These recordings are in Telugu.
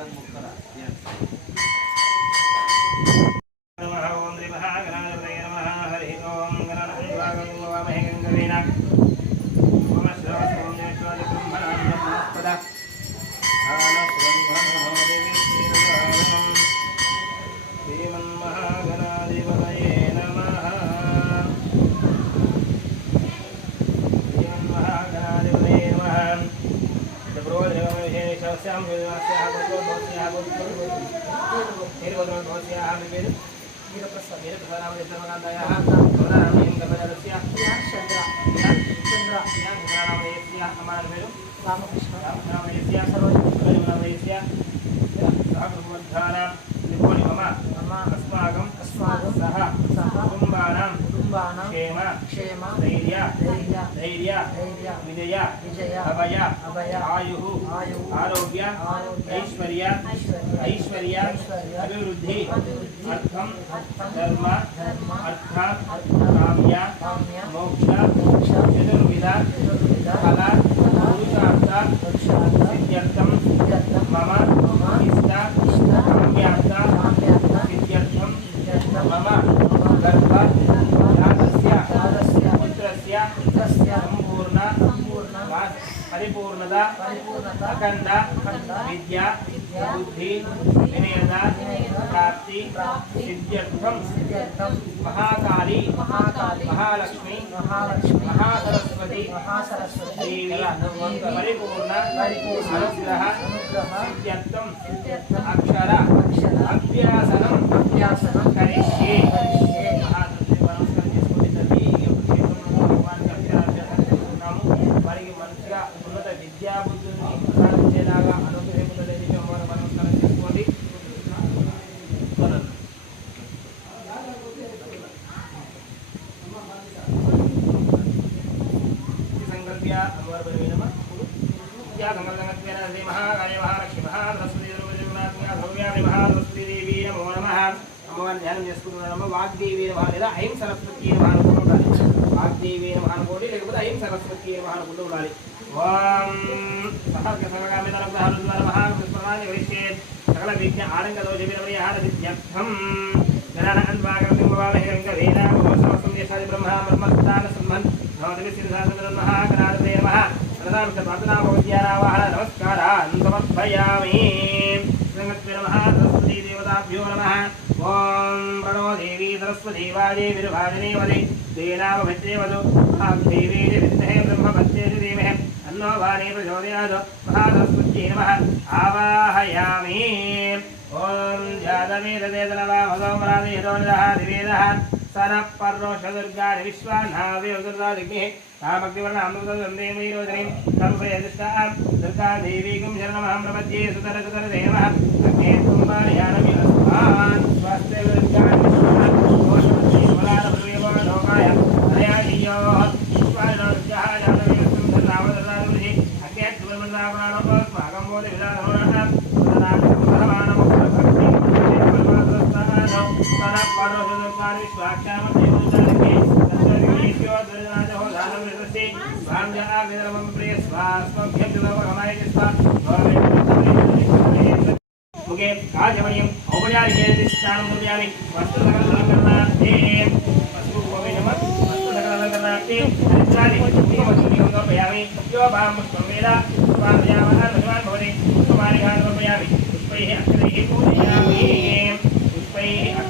Jalan Mukara. Yes. Yeah, I'm going to भगवद्धानां निभो मम। मम अस्माकं अस्माकं सह। सह। कुटुम्बानां कुटुम्बानां क्षेम। क्षेम। धैर्य। धैर्य। धैर्य। धैर्य। विजय। विजय। अभय। अभय। आयुः। आयुः। आरोग्य। ऐश्वर्य। ऐश्वर्य। अभिवृद्धि। अर्थम। धर्म। अर्थात् काम्य। मोक्ष। महाकाली महालक्ष्मी महासरस्वती महासरस्वती अक्षर अनुग्रह सिद्ध्यर्थम करे వాళ్ళు ధ్యానం చేసుకుంటున్నారా వాగ్దేవి నమ లేదా ఐం సరస్వతి అని అనుకుంటూ ఉండాలి. వాగ్దేవి అని అనుకోండి లేకపోతే ఐం సరస్వతి అని అనుకుంటూ ఉండాలి. ఓం సహస్ర సకల విజ్ఞ నమస్కారాన్ देवादे विरुभागिनी वदे देनावभद्रे वदो महादेवेन विद्महे ब्रह्मपत्ये धीमहे अन्नो भाने प्रचोदयाद महासस्पत्ये नमः आवाहयामि ॐ जातमेतदेतनवामसोमरादिहितोनिदः द्विवेदः सरः पर्णोषदुर्गाणि विश्वान्नाविसुर्गादिग्निः रामभक्तिवर्णामृतन्दे सर्वयदृष्टां दुर्गा देवीकं शरणमहं प्रपद्ये सुतरसुतरदेवः अग्ने कुम्बाणि जानमि अस्मान् स्वास्थ्य स्वाक्षाम देवतारके तत्सर्वेभ्यो दुर्जनादो दानं निरस्ति स्वां जना विदर्भं प्रिय स्वास्मभ्यं दुर्वहमाय स्वा मुखे काजमणियम् औपचारिकेण स्थानं कुर्यामि वस्तुसकलकरणार्थे वस्तुभूमि नम वस्तुसकलकरणार्थे इत्यादि उपवस्तुनियोगं कल्पयामि यो भां पुष्पमेन स्वामयामः भगवान् भवति उपमानिघानं कल्पयामि पुष्पैः अक्षरैः पूजयामि पुष्पैः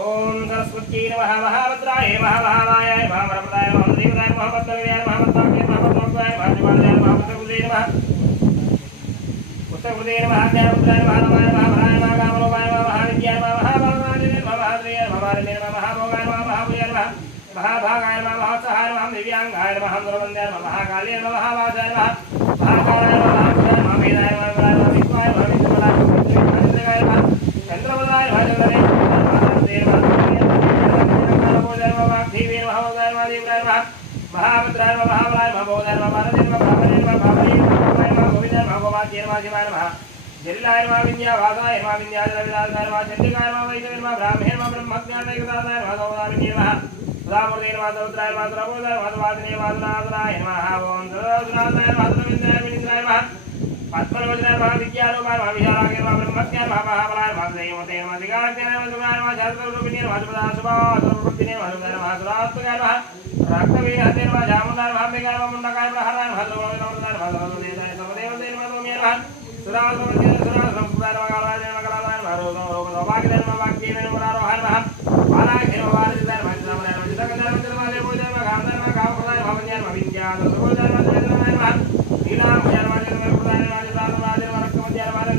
ఓం సరస్వతీ నమ మహాభద్రాయ మహాభావాయ మహామరపదాయ మహాదేవదాయ మహాభద్రవ్యాయ మహాభద్రాయ మహాభద్రాయ మహాదేవాలయ మహాభద్రగుదే నమ పుస్తకృదే నమ జ్ఞానపుత్రాయ మహానమాయ మహాభాయ మహాకామలోపాయ మహావిద్యాయ మహాభావాయ మహాభాద్రేయ మహాభారమే నమ మహాభోగాయ మహాభావయ నమ మహాభాగాయ నమ మహాసహాయ మహం దివ్యాంగాయ మహం దురవంద్యాయ నమ మహాకాళే నమ మహావాసాయ నమ మహాకాళాయ నమ మహాభూతాయ మహావేదాయ మహాభాయ మహావిద్వాయ మహావిద్వలాయ మహా చంద్రవదాయ మహాచంద్రనే महाभद्राय नमः महाबलाय भोगाय नमः भारते नमः भावने नमः भावने नमः भवाय नमः गोविन्दाय नमः गोपात्ये नमः शिवाय नमः जलिलाय नमः विन्यावासाय नमः विन्याचलविलासाय नमः चण्डिकाय नमः वैष्णवे नमः ब्राह्मणे नमः ब्रह्मज्ञानैकदासाय नमः गौदामिन्ये नमः सुधामूर्ते नमः समुद्राय नमः सुरबोधाय नमः नमः सुरासुराय नमः ओं सुरसुरासाय नमः सुरविन्द्राय विनिन्द्राय नमः महाबलाय नमः రక్తవీహస్యన్ వా జాముదాన భాంబికాన వా ముండకాయ ప్రహరాన భద్రవన నమదాన భద్రవన నేదాయ సమదేవదేన మధోమియన భన్ సురావసమదేన సురా సంస్కార మగారాజన మగలాదాన భరోదం రోగ సౌభాగ్యదేన మవాక్యేన మురారోహన మహం బాలాఖిన వారిదాన మంత్రమన మంత్రకదాన మంత్రమాలే పూజన మగాందన మగావదాన భవన్యాన భవిన్యాన సుభోజన మంత్రమాలే మహం నీలాం భజనవాజన మరుదాన రాజదాన రాజన వరకమధ్యాన వారన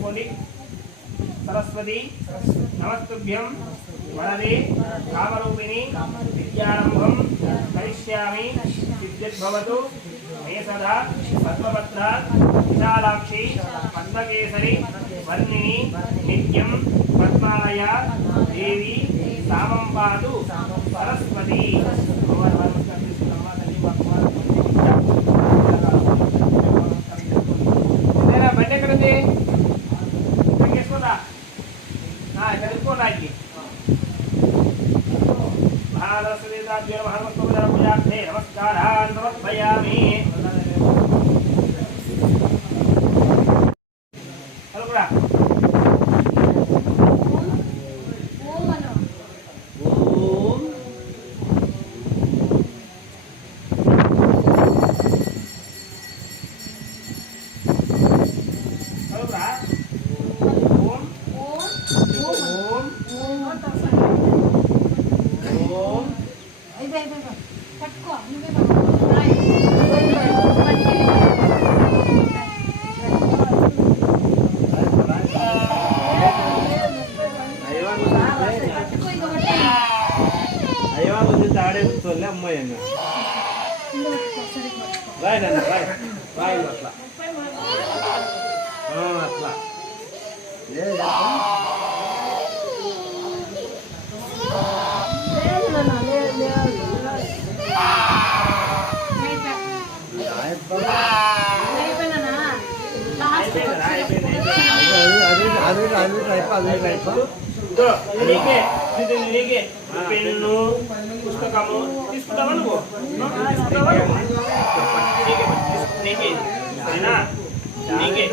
చెప్పుకోండి సరస్వతి నమస్తుభ్యం వరదే కామరూపిణి విద్యారంభం కరిష్యామి సిద్ధిర్భవతు మేసద పద్మపత్ర విశాలాక్షి పద్మకేసరి వర్ణిని నిత్యం పద్మాలయ దేవి సామం పాదు సరస్వతి మహాదర్శనేతాభ్యో మహర్మస్తోపచార పూజార్థే నమస్కారాన్ సమర్పయామి కలుపురా ఓం అనో ఓం కలుపురా ఓం ఓం ఓం ఓం ఓం అయిపోయి అయిపోయి పట్టుకో నువ్వే పట్టుకో రాయ్ పట్టుకో ఇక పట్టుకో అయ్యో ఉంది తాడేస్తోలే అమ్మాయి అన్న ఇందులో పట్టుకో సరే పట్టుకో రాయ్ అన్న రాయ్ రాయ్ అట్లా ఆ, అట్లా అయిపోయినా లాస్ట్ అయిపోయిందా అయిపోయింది అయిపోయింది ఇదో, నీకే ఇది నీకే పెన్ను పుస్తకము తీసుకుంటావా నువ్వు? తీసుకుంటావా? నీకే, సరేనా? నీకే.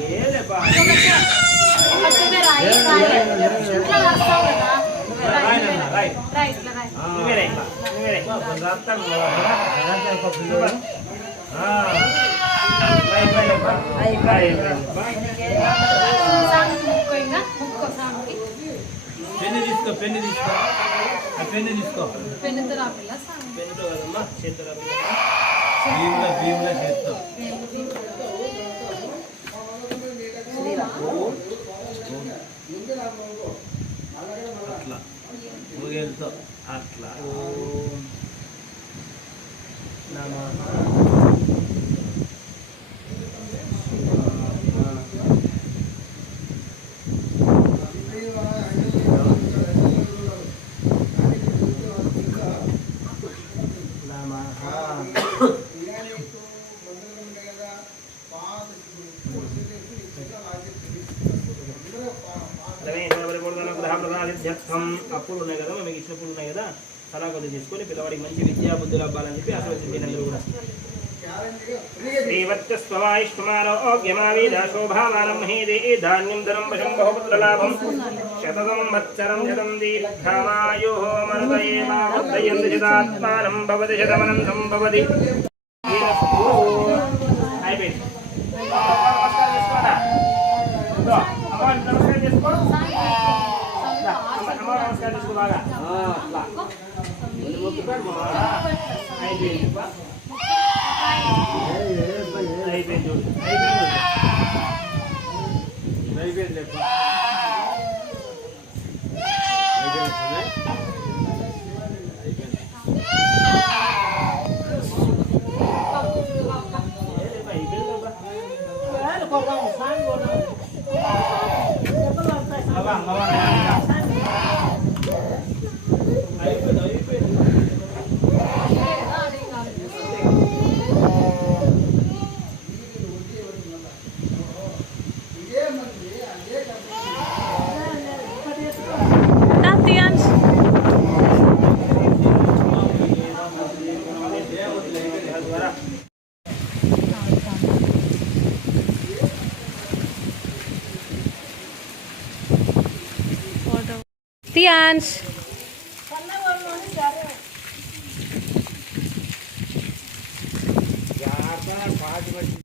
లేలే బా రాయి ఇట్లా రాస్తావు కదా. పెన్ను తీసుకో పెన్ను తీసుకో. ఆ పెన్ను తీసుకో. పెన్నుతో రాపిల్ల పెన్నుతో కదమ్మా చేతులు భీముల భీముల చేత్తో. మూగేలతో అట్లా. నమః. ప్రసాదిత్యర్థం అప్పులు ఉన్నాయి కదా మీకు ఇచ్చిన అప్పులు ఉన్నాయి కదా అలా కొద్ది తీసుకొని పిల్లవాడికి మంచి విద్యా బుద్ధులు అవ్వాలని చెప్పి అసలు అందరూ కూడా. శ్రీవత్స్వమాయుష్మారోగ్యమావీదాశోభామానం హేదే ధాన్యం ధనం వశం బహుపుత్రలాభం. శతసంవత్సరం శతం దీర్ఘమాయో మరుదయే శతాత్మానం భవతి శతమనంతం భవతి. అయిపోయింది. నమస్కారం బాగా అయిపోయింది. అయిపోయింది. Tians. यार पाँच बजे